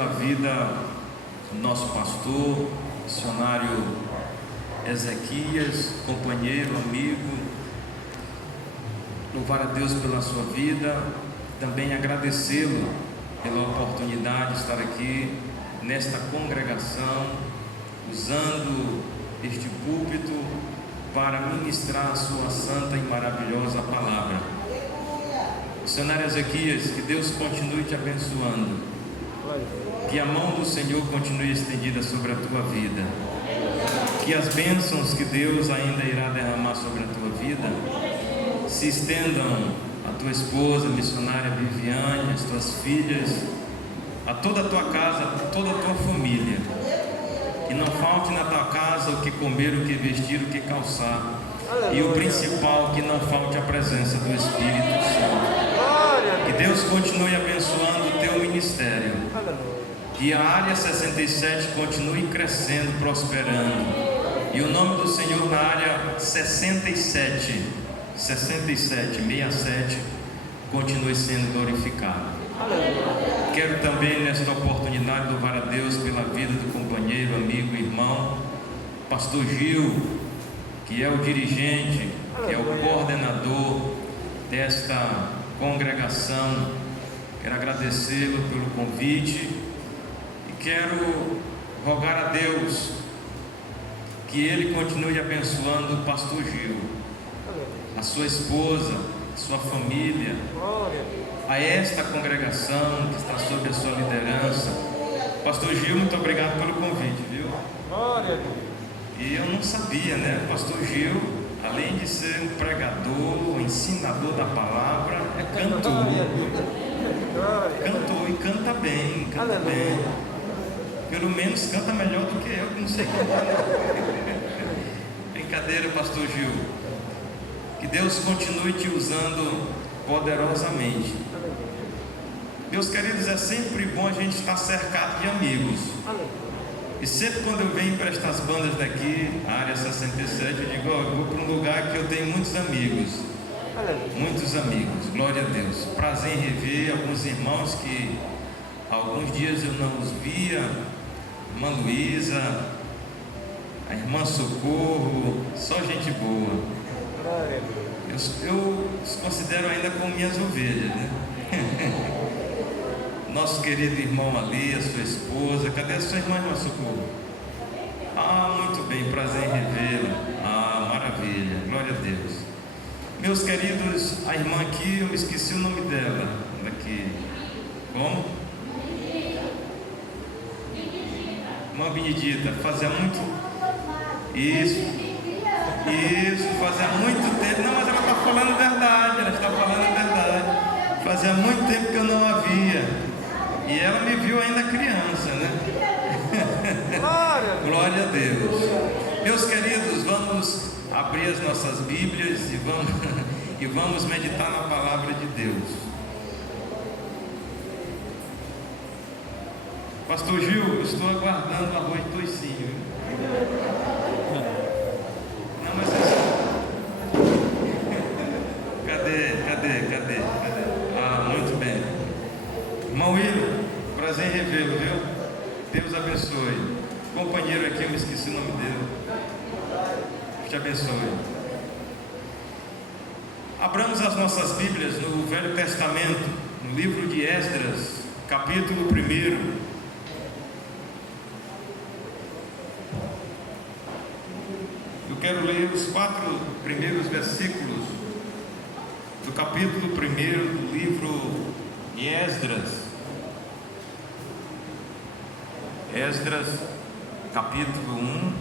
pela vida do nosso pastor, missionário Ezequias, companheiro, amigo. Louvar a Deus pela sua vida, também agradecê-lo pela oportunidade de estar aqui nesta congregação, usando este púlpito para ministrar a sua santa e maravilhosa palavra. Missionário Ezequias, que Deus continue te abençoando, que a mão do Senhor continue estendida sobre a tua vida, que as bênçãos que Deus ainda irá derramar sobre a tua vida se estendam à tua esposa, missionária Viviane, às tuas filhas, a toda a tua casa, a toda a tua família. Que não falte na tua casa o que comer, o que vestir, o que calçar. E o principal, que não falte a presença do Espírito Santo. Que Deus continue abençoando o teu ministério. Que a área 67 continue crescendo, prosperando. E o nome do Senhor na área 67, continue sendo glorificado. Quero também nesta oportunidade louvar a Deus pela vida do companheiro, amigo, irmão, pastor Gil, que é o dirigente, que é o coordenador desta congregação. Quero agradecê-lo pelo convite e quero rogar a Deus que Ele continue abençoando o pastor Gil, a sua esposa, a sua família, a esta congregação que está sob a sua liderança. Pastor Gil, muito obrigado pelo convite, viu? E eu não sabia, né? Pastor Gil, além de ser um pregador, um ensinador da palavra, é cantor. Cantor e canta bem, canta bem. Pelo menos canta melhor do que eu, que não sei cantar. Brincadeira, pastor Gil. Que Deus continue te usando poderosamente. Meus queridos, é sempre bom a gente estar cercado de amigos. E sempre quando eu venho para estas bandas daqui, a área 67, eu digo, eu vou para um lugar que eu tenho muitos amigos. Muitos amigos, glória a Deus. Prazer em rever alguns irmãos que há alguns dias eu não os via. Irmã Luísa, a irmã Socorro, só gente boa. Eu os considero ainda como minhas ovelhas, né? Nosso querido irmão ali, a sua esposa. Cadê a sua irmã, irmã Socorro? Muito bem, prazer em revê-la. Maravilha, glória a Deus. Meus queridos, a irmã aqui, eu esqueci o nome dela. Daqui. Como? Irmã Benedita. Fazia muito. Isso, fazia muito tempo. Não, mas ela está falando verdade. Fazia muito tempo que eu não a via. E ela me viu ainda criança, né? Glória a Deus. Meus queridos, vamos abrir as nossas Bíblias e vamos meditar na palavra de Deus. Pastor Gil, eu estou aguardando o arroz toicinho. Não, mas Cadê? Muito bem. Irmão William, prazer em revê-lo, viu? Deus abençoe. Companheiro aqui, eu me esqueci o nome dele. Te abençoe. Abramos as nossas Bíblias no Velho Testamento, no livro de Esdras, capítulo 1. Eu quero ler os 4 primeiros versículos do capítulo 1 do livro de Esdras. Esdras, capítulo 1.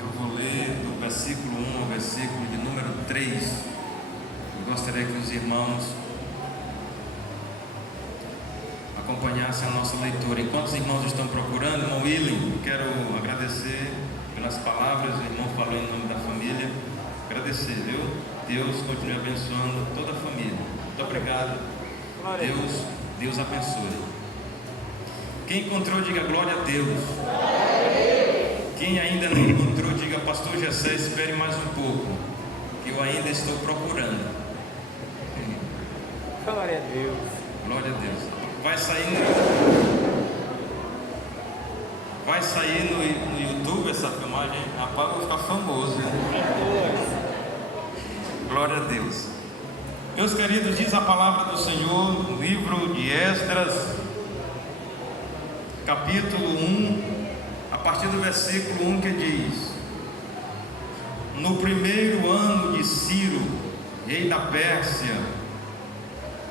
Eu vou ler do versículo 1 ao versículo de número 3. Eu gostaria que os irmãos acompanhassem a nossa leitura. Enquanto os irmãos estão procurando, irmão William, eu quero agradecer pelas palavras. O irmão falou em nome da família. Agradecer, viu? Deus continue abençoando toda a família. Muito obrigado. Deus abençoe. Quem encontrou, diga glória a Deus. Quem ainda não encontrou, diga pastor Gessé, espere mais um pouco, que eu ainda estou procurando. Glória a Deus. Glória a Deus. Vai saindo. Vai sair no YouTube essa filmagem, rapaz, eu vou ficar famoso. Glória a Deus. Meus queridos, diz a palavra do Senhor no livro de Esdras, capítulo 1, a partir do versículo 1, que diz: no primeiro ano de Ciro, rei da Pérsia,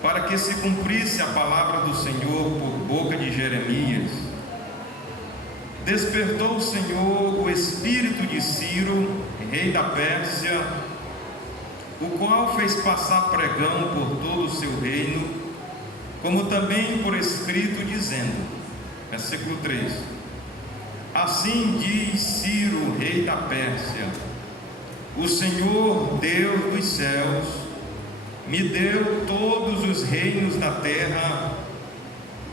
para que se cumprisse a palavra do Senhor por boca de Jeremias, despertou o Senhor o espírito de Ciro, rei da Pérsia, o qual fez passar pregão por todo o seu reino, como também por escrito, dizendo, versículo 3: assim diz Ciro, rei da Pérsia: o Senhor, Deus dos céus, me deu todos os reinos da terra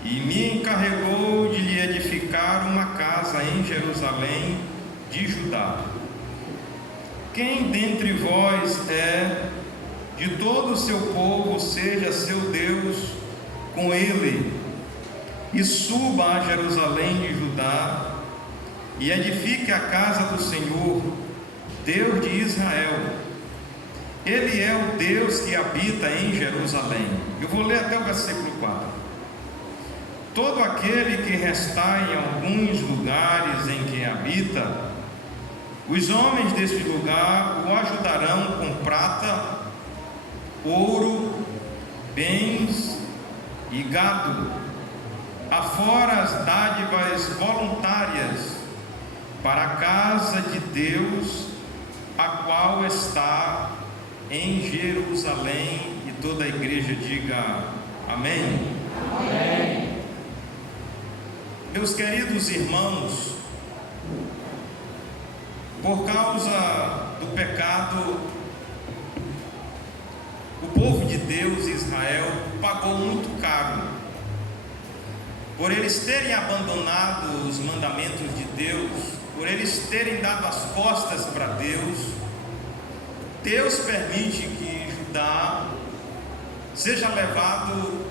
e me encarregou de lhe edificar uma casa em Jerusalém de Judá. Quem dentre vós é de todo o seu povo, seja seu Deus com ele, e suba a Jerusalém de Judá e edifique a casa do Senhor, Deus de Israel. Ele é o Deus que habita em Jerusalém. Eu vou ler até o versículo 4. Todo aquele que restar em alguns lugares em que habita, os homens deste lugar o ajudarão com prata, ouro, bens e gado, afora as dádivas voluntárias para a casa de Deus, a qual está em Jerusalém. E toda a igreja diga amém. Amém. Meus queridos irmãos, por causa do pecado, o povo de Deus, Israel, pagou muito caro. Por eles terem abandonado os mandamentos de Deus, por eles terem dado as costas para Deus, Deus permite que Judá seja levado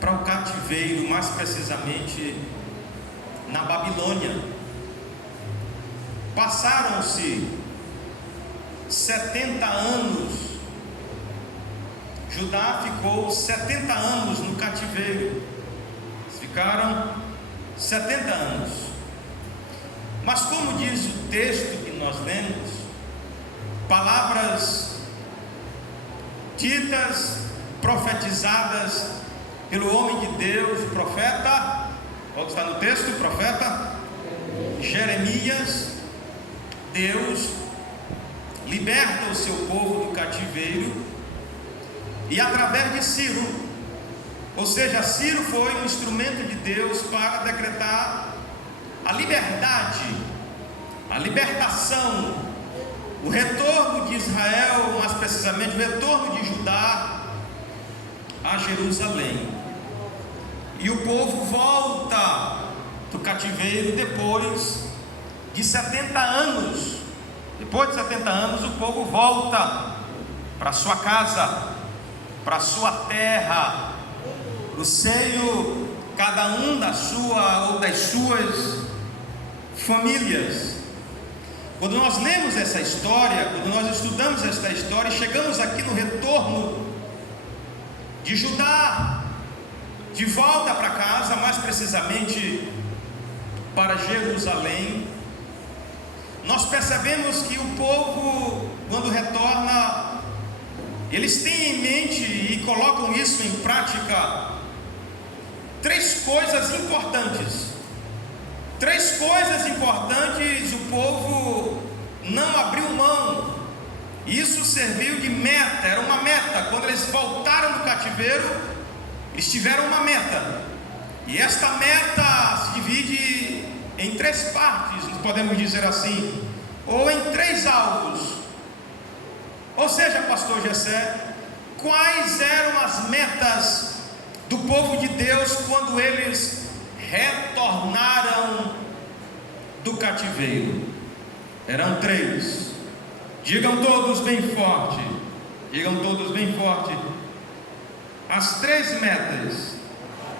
para o cativeiro, mais precisamente na Babilônia. Passaram-se 70 anos. Judá ficou 70 anos no cativeiro. Ficaram 70 anos. Mas como diz o texto que nós lemos, palavras ditas, profetizadas pelo homem de Deus, o profeta, qual está no texto? O profeta Jeremias. Deus liberta o seu povo do cativeiro, e através de Ciro, ou seja, Ciro foi um instrumento de Deus para decretar a liberdade, a libertação, o retorno de Israel, mais precisamente o retorno de Judá a Jerusalém. E o povo volta do cativeiro depois de 70 anos. Depois de 70 anos, o povo volta para sua casa, para sua terra, no seio, cada um da sua ou das suas famílias. Quando nós lemos essa história, quando nós estudamos esta história, chegamos aqui no retorno de Judá, de volta para casa, mais precisamente para Jerusalém. Nós percebemos que o povo, quando retorna, eles têm em mente e colocam isso em prática, três coisas importantes. Três coisas importantes o povo não abriu mão. Isso serviu de meta, era uma meta. Quando eles voltaram do cativeiro, eles tiveram uma meta. E esta meta se divide em três partes, podemos dizer assim, ou em três alvos. Ou seja, pastor Gessé, quais eram as metas do povo de Deus quando eles retornaram do cativeiro? Eram três. Digam todos bem forte. Digam todos bem forte. As três metas.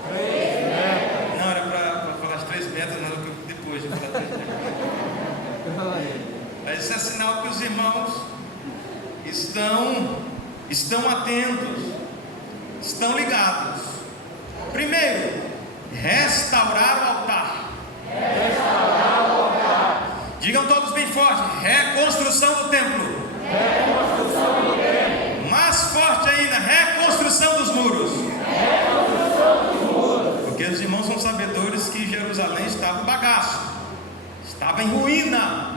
Não, era para falar Isso é sinal que os irmãos estão atentos, estão ligados. Primeiro, restaurar o altar. Restaurar o altar. Digam todos bem forte: reconstrução do templo. Reconstrução do templo. Mais forte ainda: reconstrução dos muros. Reconstrução dos muros. Porque os irmãos são sabedores que Jerusalém estava um bagaço, estava em ruína,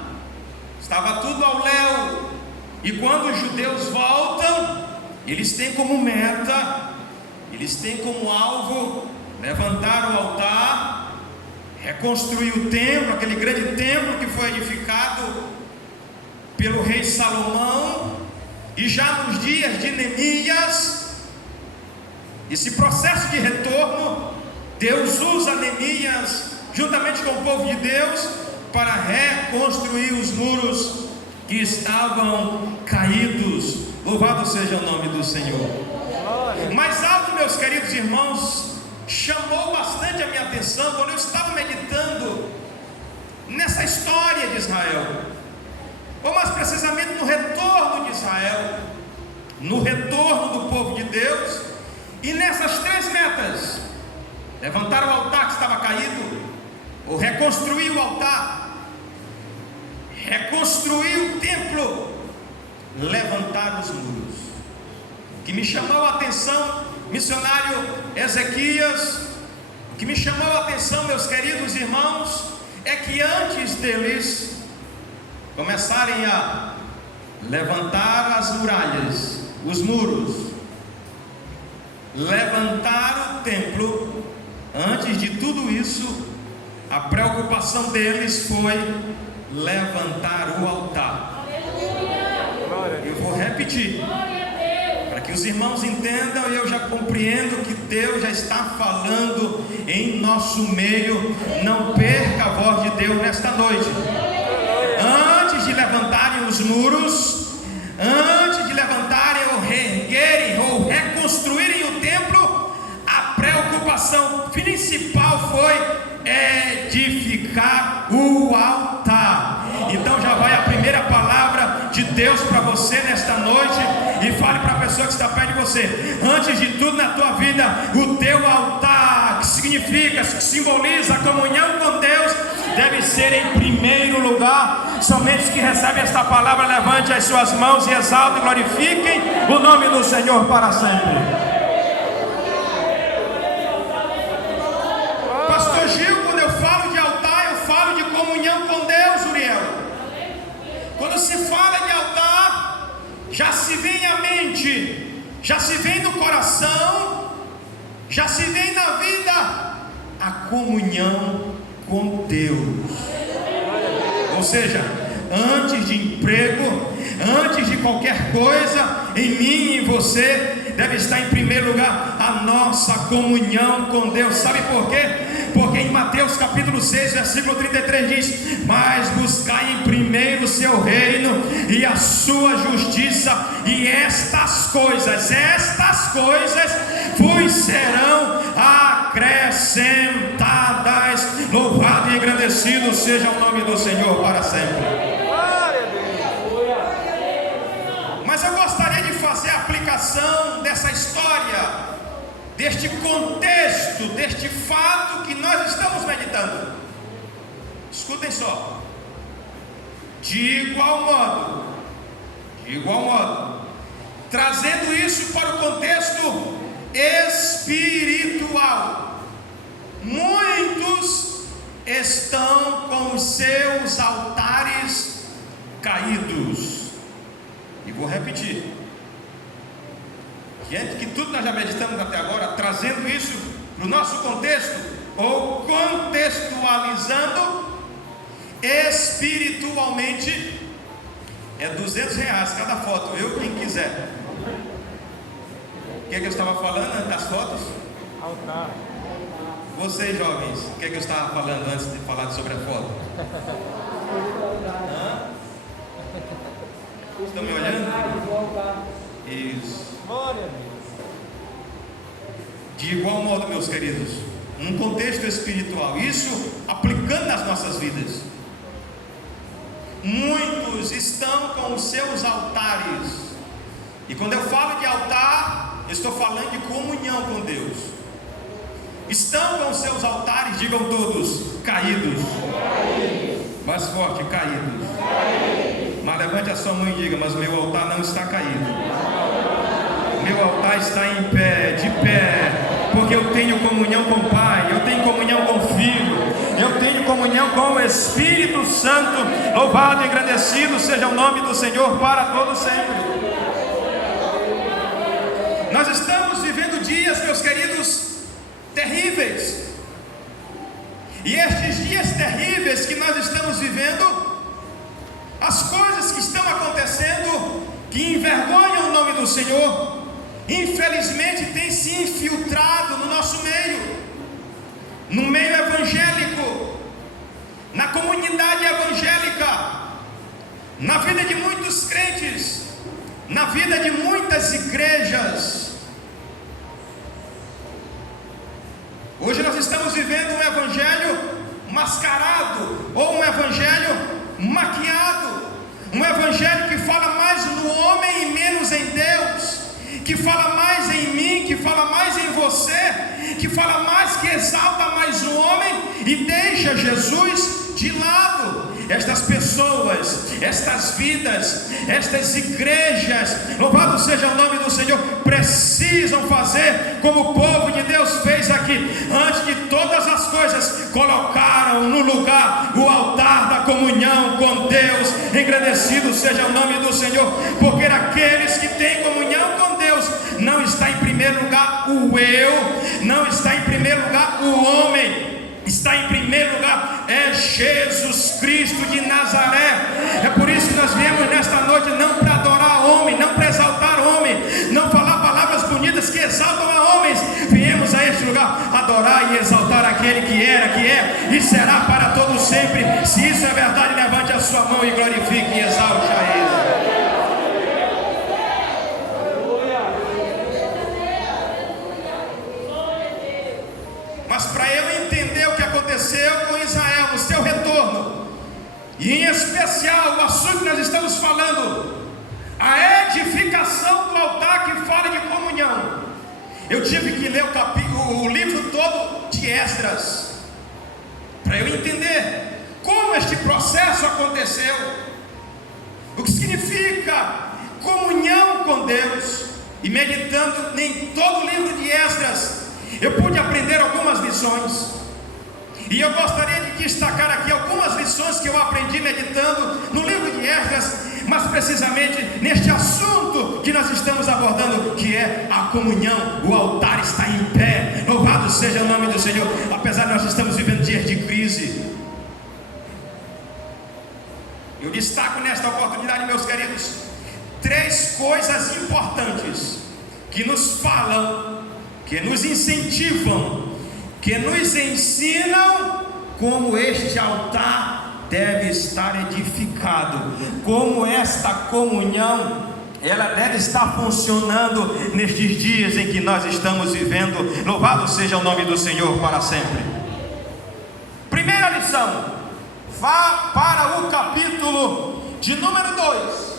estava tudo ao léu. E quando os judeus voltam, eles têm como meta, eles têm como alvo levantar o altar, reconstruir o templo, aquele grande templo que foi edificado pelo rei Salomão. E já nos dias de Neemias, esse processo de retorno, Deus usa Neemias juntamente com o povo de Deus para reconstruir os muros que estavam caídos. Louvado seja o nome do Senhor. Mas algo, meus queridos irmãos, chamou bastante a minha atenção quando eu estava meditando nessa história de Israel, ou mais precisamente no retorno de Israel, no retorno do povo de Deus, e nessas três metas: levantar o altar que estava caído, ou reconstruir o altar, reconstruir o templo, levantar os muros. O que me chamou a atenção, missionário Ezequias, o que me chamou a atenção, meus queridos irmãos, é que antes deles começarem a levantar as muralhas, os muros, levantar o templo, antes de tudo isso, a preocupação deles foi levantar o altar. Eu vou repetir, para que os irmãos entendam, e eu já compreendo que Deus já está falando em nosso meio. Não perca a voz de Deus nesta noite. Antes de levantarem os muros, antes de levantarem ou reerguerem ou reconstruírem o templo, a preocupação principal foi edificar o altar. Então já vai a primeira palavra de Deus para você nesta noite, e fale para a pessoa que está perto de você: antes de tudo na tua vida, o teu altar, que significa, que simboliza a comunhão com Deus, deve ser em primeiro lugar. Somente os que recebem esta palavra, levante as suas mãos e exaltem e glorifiquem o nome do Senhor para sempre. Pastor Gil, quando eu falo de altar, eu falo de comunhão com Deus, Uriel. Quando se fala de altar, já se vem à mente, já se vem no coração, já se vem na vida a comunhão com Deus. Ou seja, antes de emprego, antes de qualquer coisa, em mim e em você, deve estar em primeiro lugar a nossa comunhão com Deus. Sabe por quê? Porque em Mateus capítulo 6, versículo 33 diz: mas buscai em primeiro o seu reino e a sua justiça, e estas coisas vos serão acrescentadas. Louvado e agradecido seja o nome do Senhor para sempre. Mas eu gostaria de fazer a aplicação dessa história, deste contexto, deste fato que nós estamos meditando. Escutem só. De igual modo, trazendo isso para o contexto espiritual, muitos estão com os seus altares caídos. E vou repetir, diante que tudo nós já meditamos até agora, trazendo isso para o nosso contexto, ou contextualizando espiritualmente, é R$200 cada foto, eu quem quiser. O que é que eu estava falando das fotos? Altar. Vocês jovens, o que é que eu estava falando antes de falar sobre a foto? Estão me olhando? Isso. De igual modo, meus queridos, um contexto espiritual, isso aplicando nas nossas vidas. muitos estão com os seus altares, e quando eu falo de altar, eu estou falando de comunhão com Deus. Estão com os seus altares, digam todos, caídos. Mais forte, caídos. Mas levante a sua mão e diga: mas o meu altar não está caído. Meu altar está em pé, de pé, porque eu tenho comunhão com o Pai, eu tenho comunhão com o Filho, eu tenho comunhão com o Espírito Santo. Louvado e agradecido seja o nome do Senhor para todo sempre. Nós estamos vivendo dias, meus queridos, terríveis. E estes dias terríveis que nós estamos vivendo, as coisas que estão acontecendo, que envergonham o nome do Senhor, infelizmente tem se infiltrado no nosso meio, no meio evangélico, na comunidade evangélica, na vida de muitos crentes, na vida de muitas igrejas. Hoje nós estamos vivendo um evangelho mascarado, ou um evangelho maquiado, um evangelho que fala mais no homem e menos em Deus, que fala mais em mim, que fala mais em você, que fala mais, que exalta mais o homem e deixa Jesus de lado. Estas pessoas, estas vidas, estas igrejas, louvado seja o nome do Senhor, precisam fazer como o povo de Deus fez aqui. Antes de todas as coisas, colocaram no lugar o altar da comunhão com Deus. Engrandecido seja o nome do Senhor, porque aqueles que têm comunhão com Deus, não está em primeiro lugar o eu, não está em primeiro lugar o homem, está em primeiro lugar é Jesus Cristo de Nazaré. É por isso que nós viemos nesta noite, não para adorar homem, não para exaltar homem, não falar palavras bonitas que exaltam a homens. Viemos a este lugar adorar e exaltar aquele que era, que é e será para todo sempre. Se isso é verdade, levante a sua mão e glorifique e exalte a Ele. Mas para eu entender o que aconteceu com Israel no seu retorno, e em especial o assunto que nós estamos falando, a edificação do altar, que fala de comunhão, eu tive que ler o livro todo de Esdras, para eu entender como este processo aconteceu, o que significa comunhão com Deus. E meditando em todo o livro de Esdras, eu pude aprender algumas lições, e eu gostaria de destacar aqui algumas lições que eu aprendi meditando no livro de Esdras, mas precisamente neste assunto que nós estamos abordando, que é a comunhão. O altar está em pé, louvado seja o nome do Senhor. Apesar de nós estamos vivendo dias de crise, eu destaco nesta oportunidade, meus queridos, 3 coisas importantes que nos falam, que nos incentivam, que nos ensinam como este altar deve estar edificado, como esta comunhão ela deve estar funcionando nestes dias em que nós estamos vivendo. Louvado seja o nome do Senhor para sempre. Primeira lição, vá para o capítulo de número 2,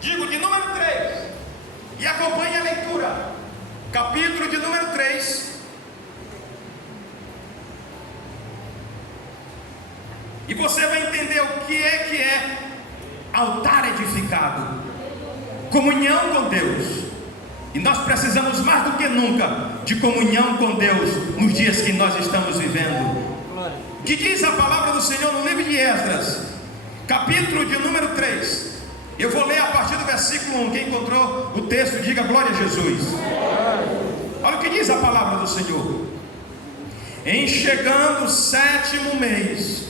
digo de número 3, e acompanhe a leitura. Capítulo de número 3, e você vai entender o que é altar edificado, comunhão com Deus. E nós precisamos mais do que nunca de comunhão com Deus nos dias que nós estamos vivendo. O que diz a palavra do Senhor no livro de Esdras, capítulo de número 3. Eu vou ler a partir do versículo 1. Quem encontrou o texto, diga glória a Jesus. Olha o que diz a palavra do Senhor. Em chegando o 7º mês,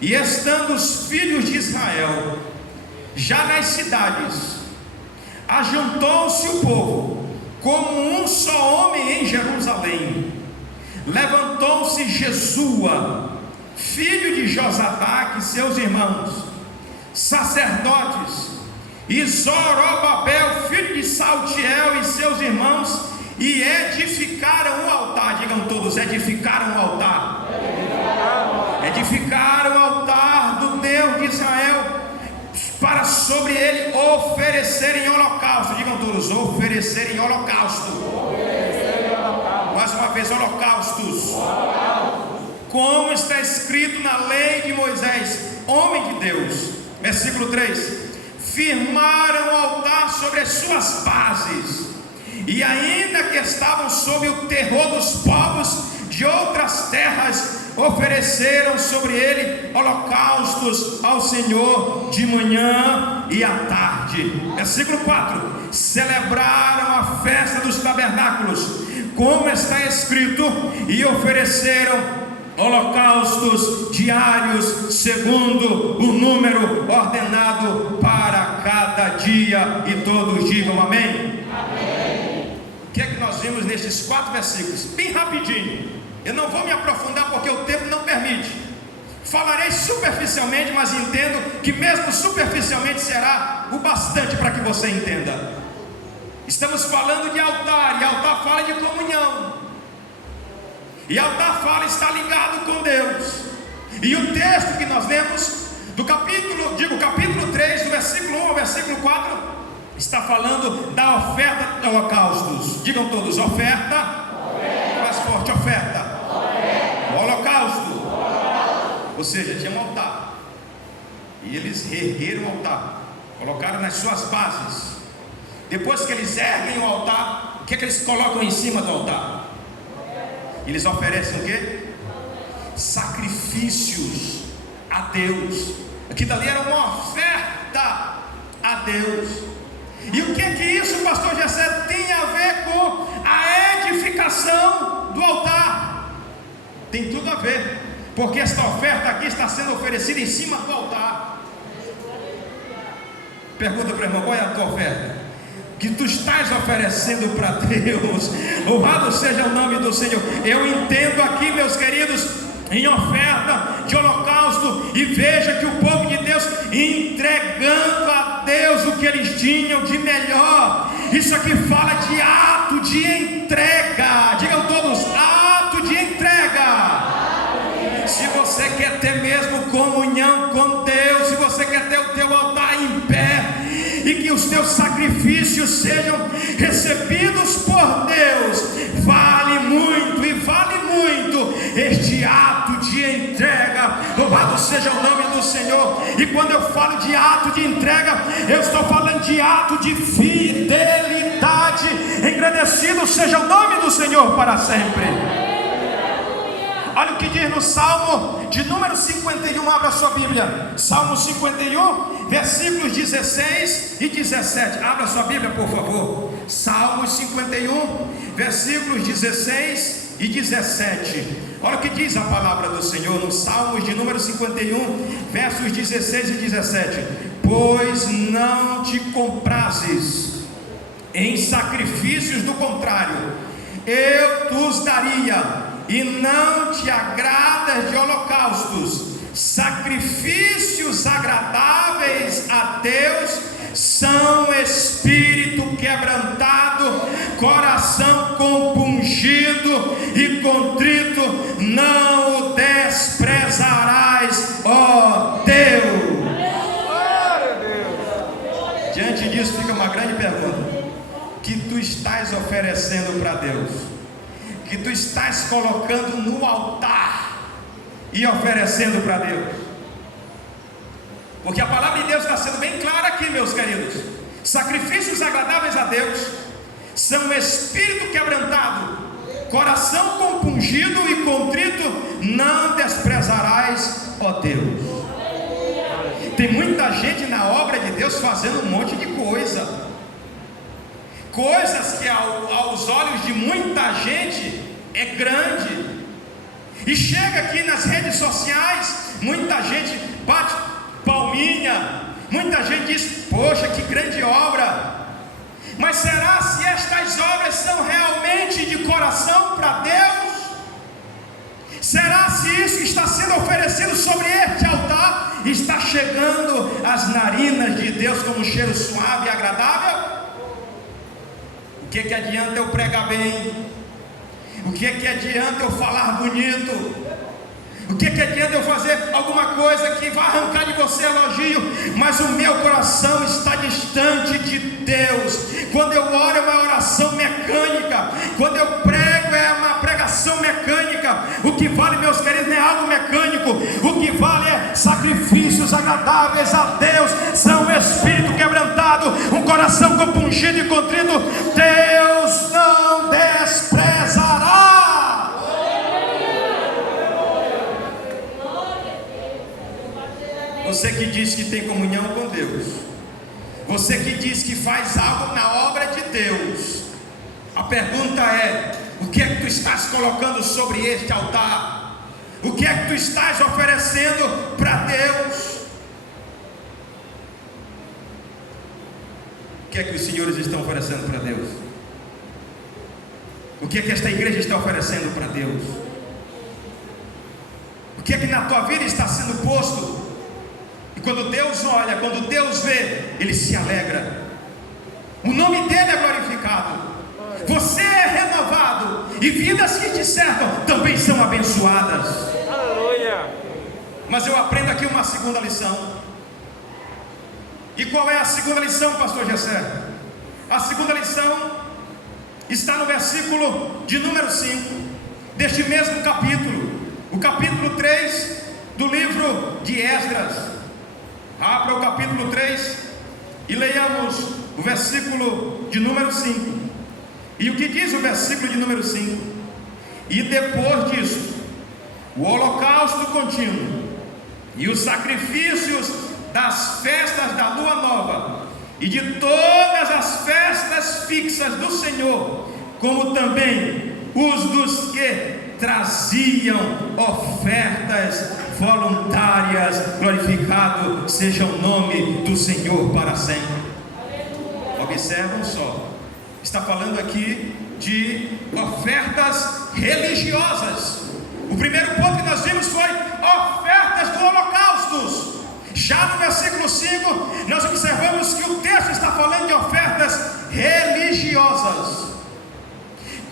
e estando os filhos de Israel já nas cidades, ajuntou-se o povo como um só homem em Jerusalém. Levantou-se Jesua, filho de Josadaque, e seus irmãos, sacerdotes, e Zorobabel, filho de Saltiel, e seus irmãos, e edificaram o altar. Digam todos, edificaram o altar. Edificaram o altar do Deus de Israel. oferecerem holocausto. Digam todos, oferecerem holocausto. Mais uma vez, holocaustos. Como está escrito na lei de Moisés, homem de Deus. Versículo 3: firmaram o altar sobre as suas bases, e ainda que estavam sob o terror dos povos de outras terras, ofereceram sobre ele holocaustos ao Senhor de manhã e à tarde. Versículo 4: celebraram a festa dos tabernáculos, como está escrito, e ofereceram holocaustos diários segundo o número ordenado para cada dia, e todos digam amém. Amém. O que é que nós vimos nestes 4 versículos? Bem rapidinho, eu não vou me aprofundar porque o tempo não permite. Falarei superficialmente, mas entendo que mesmo superficialmente será o bastante para que você entenda. Estamos falando de altar, e altar fala de comunhão. E altar fala estar ligado com Deus. E o texto que nós lemos do capítulo 3, do versículo 1 ao versículo 4, está falando da oferta de holocaustos. Digam todos, oferta. Mais forte, oferta. Holocausto. Ou seja, tinha um altar, e eles ergueram o altar, colocaram nas suas bases. Depois que eles erguem o altar, o que é que eles colocam em cima do altar? Eles oferecem o quê? Sacrifícios a Deus. Aquilo ali era uma oferta a Deus. E o que é que isso, pastor Gessé, tem a ver com a edificação do altar? Tem tudo a ver, porque esta oferta aqui está sendo oferecida em cima do altar. Pergunta para o irmão, qual é a tua oferta que tu estás oferecendo para Deus? Louvado seja o nome do Senhor. Eu entendo aqui, meus queridos, em oferta de holocausto, e veja que o povo de Deus entregando a Deus o que eles tinham de melhor. Isso aqui fala de ato de entrega. Digam todos, ato de entrega. Se você quer ter mesmo comunhão com Deus, se você quer ter o teu altar em pé, e que os teus sacrifícios sejam recebidos por Deus, vale muito, e vale muito este ato de entrega. Louvado seja o nome do Senhor. E quando eu falo de ato de entrega, eu estou falando de ato de fidelidade. Engrandecido seja o nome do Senhor para sempre. Olha o que diz no Salmo de número 51, abra sua Bíblia. Salmo 51, versículos 16 e 17. Abra sua Bíblia, por favor. Salmo 51, versículos 16 e 17. Olha o que diz a palavra do Senhor no Salmo de número 51, versos 16 e 17. Pois não te comprases em sacrifícios, do contrário, eu tus daria. E não te agradas de holocaustos. Sacrifícios agradáveis a Deus são espírito quebrantado, coração compungido e contrito, não o desprezarás, ó Deus. Diante disso fica uma grande pergunta: que tu estás oferecendo para Deus? Que tu estás colocando no altar e oferecendo para Deus? Porque a palavra de Deus está sendo bem clara aqui, meus queridos. Sacrifícios agradáveis a Deus são espírito quebrantado, coração compungido e contrito, não desprezarás, ó Deus. Tem muita gente na obra de Deus fazendo um monte de coisas que aos olhos de muita gente é grande, e chega aqui nas redes sociais, muita gente bate palminha, muita gente diz, poxa, que grande obra. Mas será se estas obras são realmente de coração para Deus? Será se isso que está sendo oferecido sobre este altar está chegando às narinas de Deus como um cheiro suave e agradável? O que adianta eu pregar bem? O que adianta eu falar bonito? O que adianta eu fazer alguma coisa que vai arrancar de você elogio, mas o meu coração está distante de Deus? Quando eu oro é uma oração mecânica, quando eu prego é uma pregação mecânica. O que vale, meus queridos, não é algo mecânico. O que vale é sacrifícios agradáveis a Deus, são um espírito quebrantado, um coração compungido e contrito, Deus não desprezará. Você que diz que tem comunhão com Deus, você que diz que faz algo na obra de Deus, a pergunta é: o que é que tu estás colocando sobre este altar? O que é que tu estás oferecendo para Deus? O que é que os senhores estão oferecendo para Deus? O que é que esta igreja está oferecendo para Deus? O que é que na tua vida está sendo posto? E quando Deus olha, quando Deus vê, Ele se alegra, o nome dEle é glorificado, você é renovado, e vidas que te cercam também são abençoadas. Aleluia. Mas eu aprendo aqui uma segunda lição. E qual é a segunda lição, pastor Gessé? A segunda lição está no versículo de número 5 deste mesmo capítulo, o capítulo 3 do livro de Esdras. Abra o capítulo 3 e leiamos o versículo de número 5. E o que diz o versículo de número 5? E depois disso, o holocausto contínuo e os sacrifícios das festas da lua nova e de todas as festas fixas do Senhor, como também os dos que traziam ofertas voluntárias, glorificado seja o nome do Senhor para sempre. Observam só, está falando aqui de ofertas religiosas. O primeiro ponto que nós vimos foi ofertas do holocausto. Já no versículo 5 nós observamos que o texto está falando de ofertas religiosas.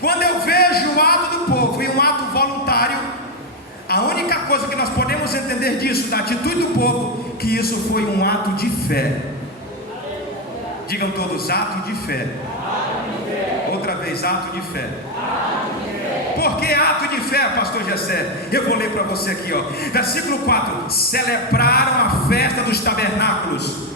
Quando eu vejo o ato do povo e um ato voluntário, a única coisa que nós podemos entender disso, da atitude do povo, que isso foi um ato de fé. Digam todos: ato de fé. Outra vez, ato de fé. Por que ato de fé, pastor Gessé? Eu vou ler para você aqui, ó. Versículo 4: celebraram a festa dos tabernáculos,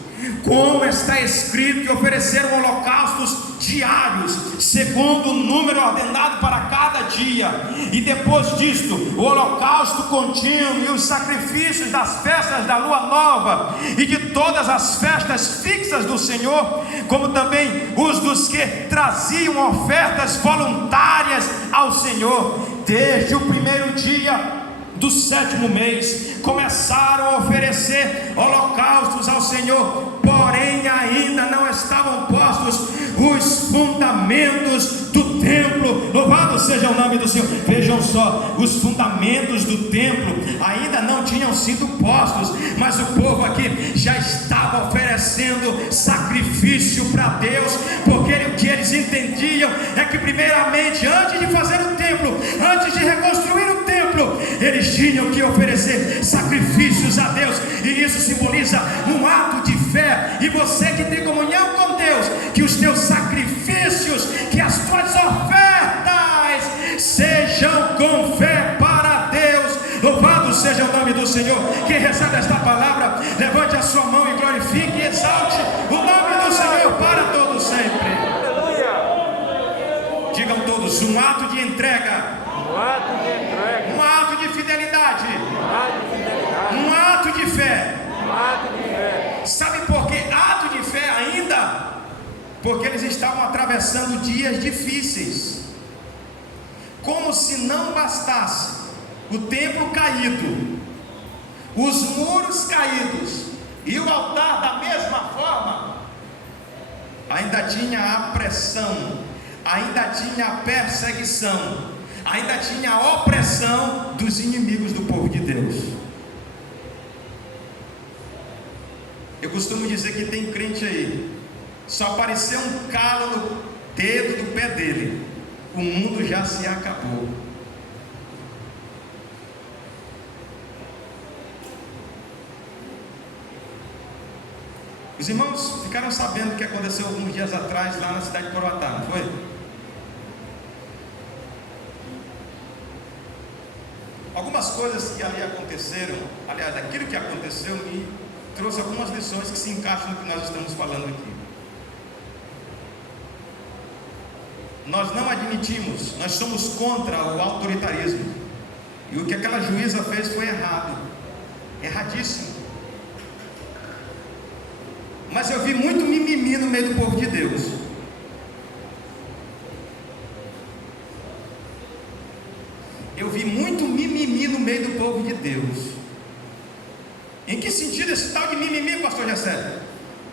como está escrito, que ofereceram holocaustos diários, segundo o número ordenado para cada dia. E depois disto, o holocausto contínuo e os sacrifícios das festas da lua nova e de todas as festas fixas do Senhor, como também os dos que traziam ofertas voluntárias ao Senhor. Desde o primeiro dia do 7º mês, começaram a oferecer holocaustos ao Senhor, porém ainda não estavam postos os fundamentos do templo. Louvado seja o nome do Senhor. Vejam só, os fundamentos do templo ainda não tinham sido postos, mas o povo aqui já estava oferecendo sacrifício para Deus, porque o que eles entendiam é que primeiramente, antes de fazer o templo, antes de reconstruir o templo, eles tinham que oferecer sacrifícios a Deus, e isso simboliza um ato de fé. E você que tem comunhão com Deus, que os teus sacrifícios, que as tuas ofertas sejam com fé para Deus. Louvado seja o nome do Senhor. Quem recebe esta palavra, levante a sua mão e glorifique e exalte o nome do Senhor para todo sempre. Digam todos: um ato de entrega, um ato de fidelidade, um ato de fé. Sabe por que ato de fé ainda? Porque eles estavam atravessando dias difíceis. Como se não bastasse o templo caído, os muros caídos e o altar da mesma forma, ainda tinha a pressão, ainda tinha a perseguição, ainda tinha a opressão dos inimigos do povo de Deus. Eu costumo dizer que tem crente aí, só apareceu um calo no dedo do pé dele, o mundo já se acabou. Os irmãos ficaram sabendo o que aconteceu alguns dias atrás lá na cidade de Coroatá, não foi? Algumas coisas que ali aconteceram, aliás, aquilo que aconteceu me trouxe algumas lições que se encaixam no que nós estamos falando aqui. Nós não admitimos, nós somos contra o autoritarismo. E o que aquela juíza fez foi errado, erradíssimo. Mas eu vi muito mimimi no meio do povo de Deus. Eu vi muito mimimi no meio do povo de Deus. Em que sentido esse tal de mimimi, pastor Jessé?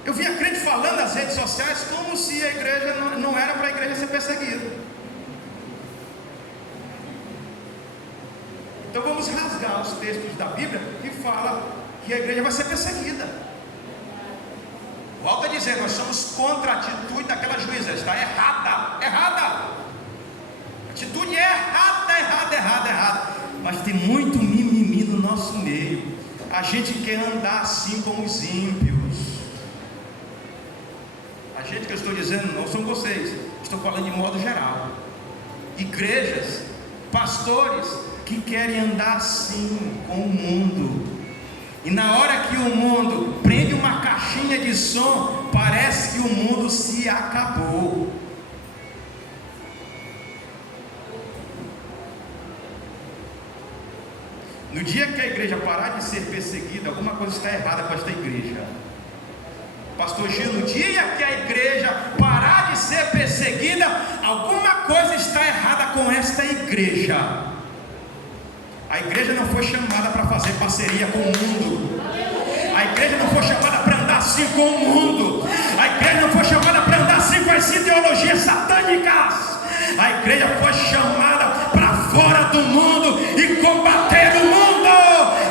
Eu via crente falando nas redes sociais como se a igreja não era para a igreja ser perseguida. Então vamos rasgar os textos da Bíblia que fala que a igreja vai ser perseguida. Volta a dizer, nós somos contra a atitude daquela juíza. Está errada, errada. A atitude é errada. Mas tem muito mimimi no nosso meio. A gente quer andar assim como os ímpios. A gente que eu estou dizendo não são vocês, estou falando de modo geral. Igrejas, pastores que querem andar assim com o mundo. E na hora que o mundo prende uma caixinha de som, parece que o mundo se acabou. No dia que a igreja parar de ser perseguida, alguma coisa está errada com esta igreja. Pastor Gil, no dia que a igreja parar de ser perseguida, alguma coisa está errada com esta igreja. A igreja não foi chamada para fazer parceria com o mundo. A igreja não foi chamada para andar assim com o mundo. A igreja não foi chamada para andar assim com as ideologias satânicas. A igreja foi chamada para fora do mundo e combater o mundo.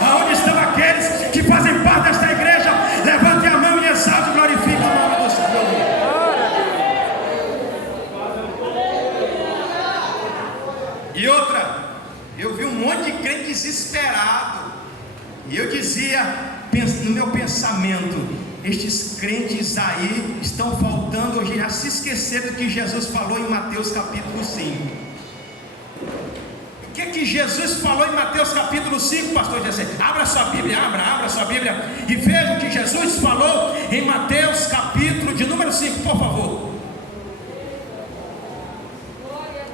Aonde estão aqueles que fazem parte desta igreja? Levante a mão e exalte e glorifique o nome do Senhor. E outra, eu vi um monte de crente desesperado. E eu dizia no meu pensamento: estes crentes aí estão faltando hoje, já se esqueceram do que Jesus falou em Mateus capítulo 5. O que Jesus falou em Mateus capítulo 5, pastor Jessé? Abra sua Bíblia, abra sua Bíblia e veja o que Jesus falou em Mateus capítulo de número 5, por favor.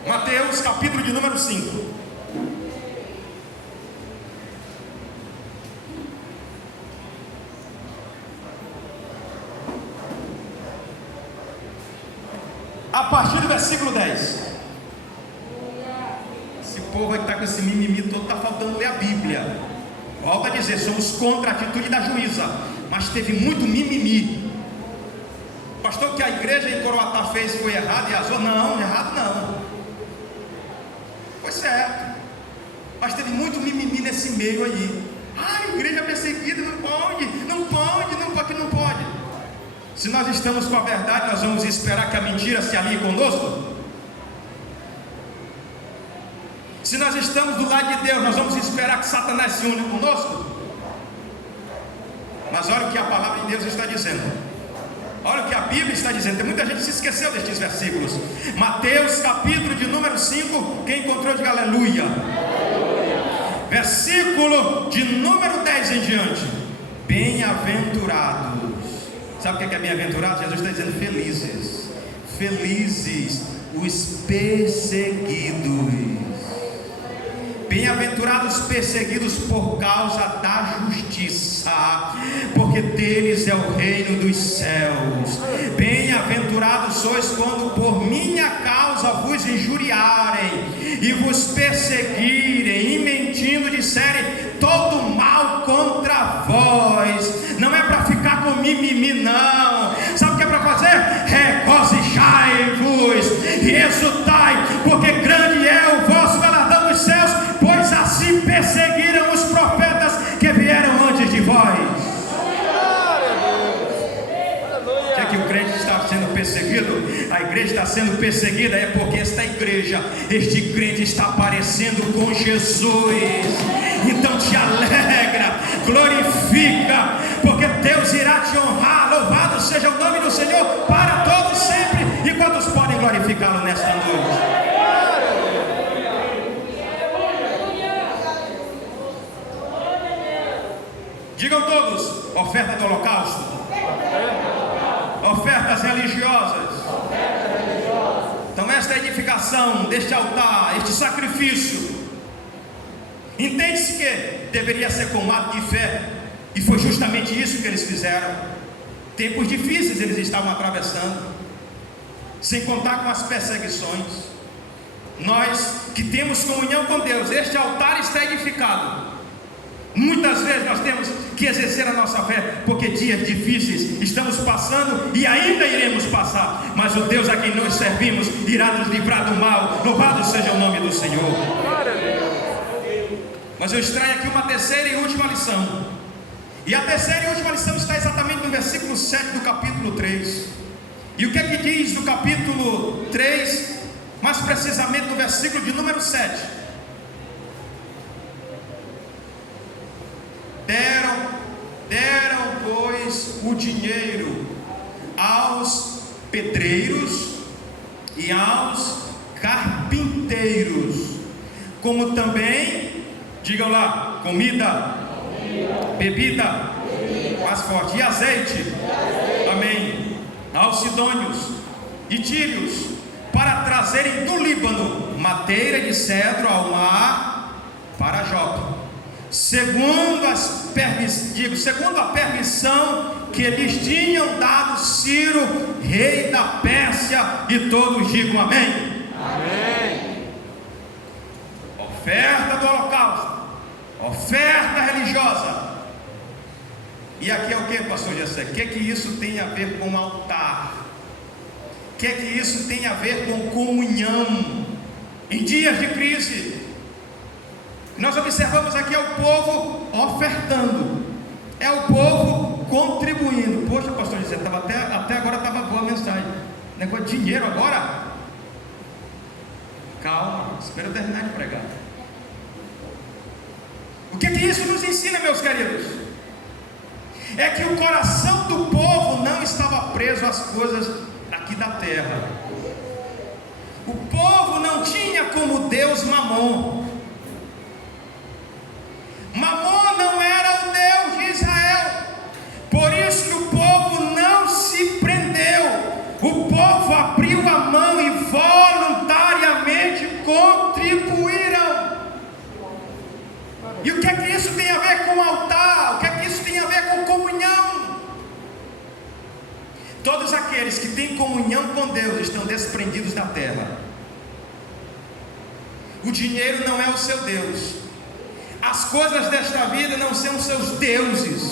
Mateus capítulo de número 5. A partir do versículo 10. Esse povo vai estar com esse mimimi todo, está faltando ler a Bíblia. Volta a dizer, somos contra a atitude da juíza, mas teve muito mimimi. Pastor, o que a igreja em Coroatá fez foi errado e azul? Não, errado não. Foi certo. Mas teve muito mimimi nesse meio aí. A igreja perseguida, não pode. Se nós estamos com a verdade, nós vamos esperar que a mentira se alie conosco? Se nós estamos do lado de Deus, nós vamos esperar que Satanás se une conosco? Mas olha o que a palavra de Deus está dizendo. Olha o que a Bíblia está dizendo. Tem muita gente que se esqueceu destes versículos. Mateus capítulo de número 5. Quem encontrou, diga aleluia. Versículo de número 10 em diante. Bem-aventurados. Sabe o que é bem-aventurado? Jesus está dizendo felizes. Felizes os perseguidos. Bem-aventurados perseguidos por causa da justiça, porque deles é o reino dos céus. Bem-aventurados sois quando por minha causa vos injuriarem e vos perseguirem e mentindo disserem todo mal contra vós. Não é para ficar com mimimi, não. Sabe o que é para fazer? Regozijai-vos e exultai, porque grande é o vosso galardão nos céus, pois assim perseguiram os profetas que vieram antes de vós. O que é que o crente está sendo perseguido? A igreja está sendo perseguida é porque esta igreja, este crente está parecendo com Jesus. Então te alegra, glorifica, porque Deus irá te honrar. Louvado seja o nome do Senhor para todos sempre. E quantos podem glorificá-lo nesta noite? Digam todos: oferta do holocausto, ofertas religiosas. Então esta edificação deste altar, este sacrifício, entende-se que deveria ser com ato de fé, e foi justamente isso que eles fizeram. Tempos difíceis eles estavam atravessando, sem contar com as perseguições. Nós que temos comunhão com Deus, este altar está edificado. Muitas vezes nós temos que exercer a nossa fé, porque dias difíceis estamos passando e ainda iremos passar, mas o Deus a quem nós servimos irá nos livrar do mal. Louvado seja o nome do Senhor. Mas eu extraio aqui uma terceira e última lição, e a terceira e última lição está exatamente no versículo 7 do capítulo 3. E o que é que diz no capítulo 3, mais precisamente no versículo de número 7? Deram, pois, o dinheiro aos pedreiros e aos carpinteiros, como também, digam lá, comida, bebida, mais forte, e azeite, amém, aos sidônios e tírios, para trazerem do Líbano madeira de cedro ao mar para Jope, segundo a permissão que lhes tinham dado Ciro, rei da Pérsia, e todos digam amém. Amém. Oferta do holocausto, oferta religiosa. E aqui é o que, pastor Jessé? O que é que isso tem a ver com altar? O que é que isso tem a ver com comunhão em dias de crise? Nós observamos aqui é o povo ofertando, é o povo contribuindo. Poxa, pastor José, até agora estava boa a mensagem. Negócio de dinheiro agora? Calma, espera eu terminar de pregar. O que isso nos ensina, meus queridos? É que o coração do povo não estava preso às coisas aqui da terra. O povo não tinha como Deus Mamon. Mamon não era o Deus de Israel, por isso que o povo não se prendeu. O povo abriu a mão e voluntariamente contribuíram. E o que é que isso tem a ver com altar? O que é que isso tem a ver com comunhão? Todos aqueles que têm comunhão com Deus estão desprendidos da terra. O dinheiro não é o seu Deus. As coisas desta vida não são seus deuses.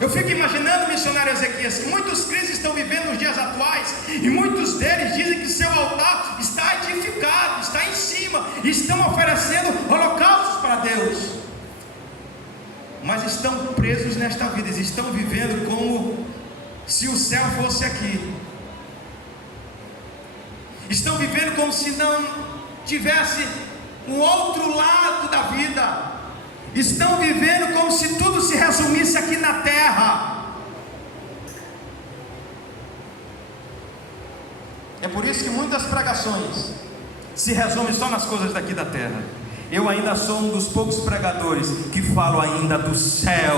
Eu fico imaginando, missionário Ezequias, que muitos crentes estão vivendo nos dias atuais, e muitos deles dizem que seu altar está edificado, está em cima, e estão oferecendo holocaustos para Deus, mas estão presos nesta vida, eles estão vivendo como se o céu fosse aqui, estão vivendo como se não tivesse um outro lado da vida, estão vivendo como se tudo se resumisse aqui na terra. É por isso que muitas pregações se resumem só nas coisas daqui da terra. Eu ainda sou um dos poucos pregadores que falo ainda do céu,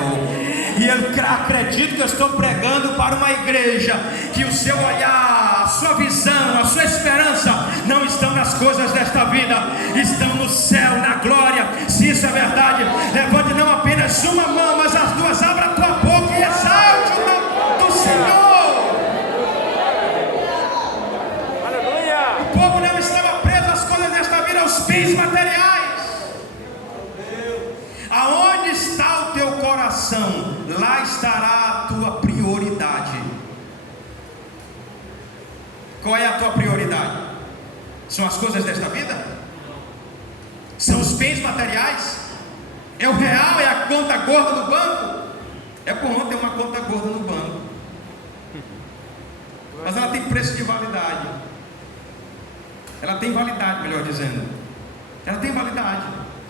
e eu acredito que eu estou pregando para uma igreja que o seu olhar, a sua visão, a sua esperança não estão nas coisas desta vida, estão no céu, na glória. Se isso é verdade, levante não apenas uma mão, mas as duas. Abra a tua boca e exalte o nome do Senhor. Aleluia. O povo não estava preso às coisas desta vida, aos bens materiais. Aonde está o teu coração, lá estará a tua prioridade. Qual é a tua prioridade? São as coisas desta vida? São os bens materiais? É o real? É a conta gorda no banco? É bom ter uma conta gorda no banco, mas ela tem preço de validade. Ela tem validade, melhor dizendo. Ela tem validade.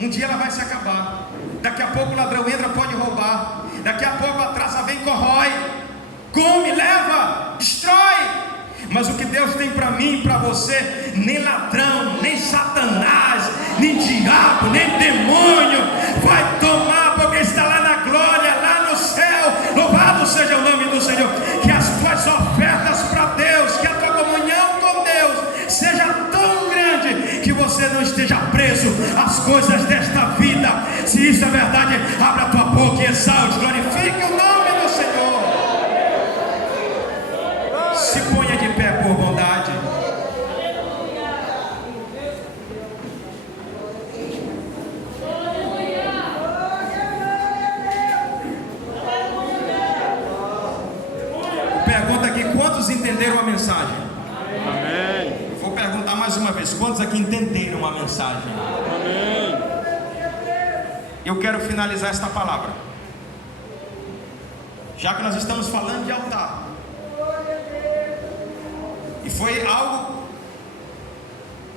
Um dia ela vai se acabar. Daqui a pouco o ladrão entra, pode roubar. Daqui a pouco a traça vem, corrói, come, leva, destrói. Mas o que Deus tem para mim e para você, nem ladrão, nem Satanás, nem diabo, nem demônio vai tomar, porque está lá na glória, lá no céu. Louvado seja o nome do Senhor. Que as tuas ofertas para Deus, que a tua comunhão com Deus seja tão grande que você não esteja preso às coisas desta vida. Se isso é verdade, abra a tua boca e exalte, glorifique o nome do Senhor. Se ponha de pé por bondade. Pergunta aqui, quantos entenderam a mensagem? Amém. Vou perguntar mais uma vez, quantos aqui entenderam a mensagem? Amém. Eu quero finalizar esta palavra, já que nós estamos falando de altar, e foi algo,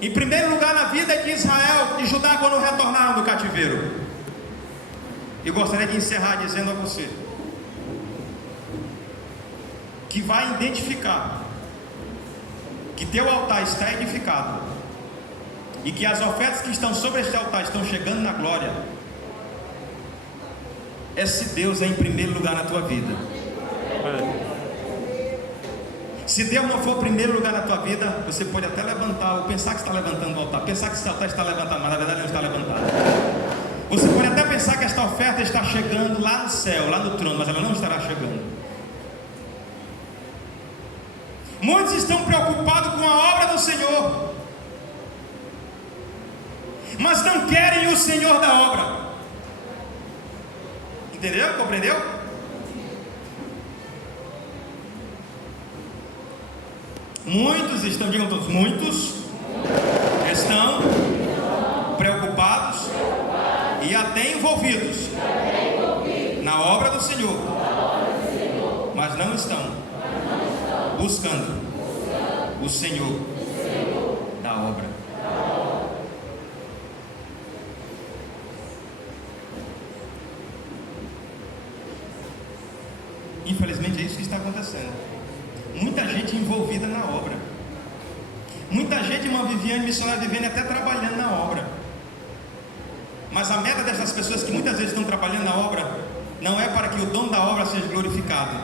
em primeiro lugar na vida de Israel, de Judá, quando retornaram do cativeiro. Eu gostaria de encerrar dizendo a você que vai identificar que teu altar está edificado e que as ofertas que estão sobre este altar estão chegando na glória. Esse Deus é em primeiro lugar na tua vida. Se Deus não for o primeiro lugar na tua vida, você pode até levantar ou pensar que está levantando o altar, pensar que esse altar está levantado, mas na verdade não está levantado. Você pode até pensar que esta oferta está chegando lá no céu, lá no trono, mas ela não estará chegando. Muitos estão preocupados com a obra do Senhor, mas não querem o Senhor da obra. Entendeu? Compreendeu? Muitos estão, digam todos, muitos estão preocupados e até envolvidos na obra do Senhor, mas não estão buscando o Senhor da obra. Infelizmente é isso que está acontecendo. Muita gente envolvida na obra. Muita gente, irmã Viviane, missionária Viviane, até trabalhando na obra. Mas a meta dessas pessoas que muitas vezes estão trabalhando na obra não é para que o dono da obra seja glorificado.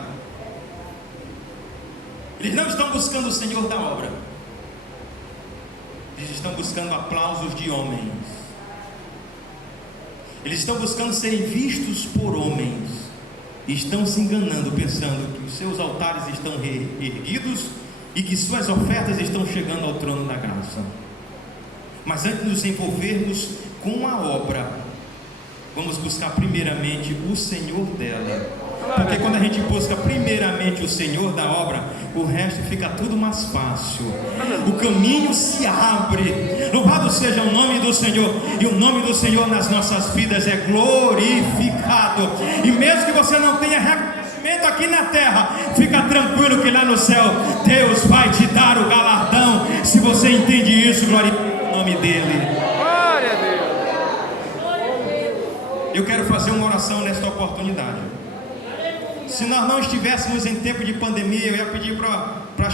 Eles não estão buscando o Senhor da obra. Eles estão buscando aplausos de homens. Eles estão buscando serem vistos por homens. E estão se enganando, pensando que os seus altares estão erguidos e que suas ofertas estão chegando ao trono da graça. Mas antes de nos envolvermos com a obra, vamos buscar primeiramente o Senhor dela. Porque quando a gente busca primeiramente o Senhor da obra, o resto fica tudo mais fácil. O caminho se abre. Louvado seja o nome do Senhor. E o nome do Senhor nas nossas vidas é glorificado. E mesmo que você não tenha reconhecimento aqui na terra, fica tranquilo que lá no céu Deus vai te dar o galardão. Se você entende isso, glorifique o nome dele. Glória a Deus. Eu quero fazer uma oração nesta oportunidade. Se nós não estivéssemos em tempo de pandemia, eu ia pedir para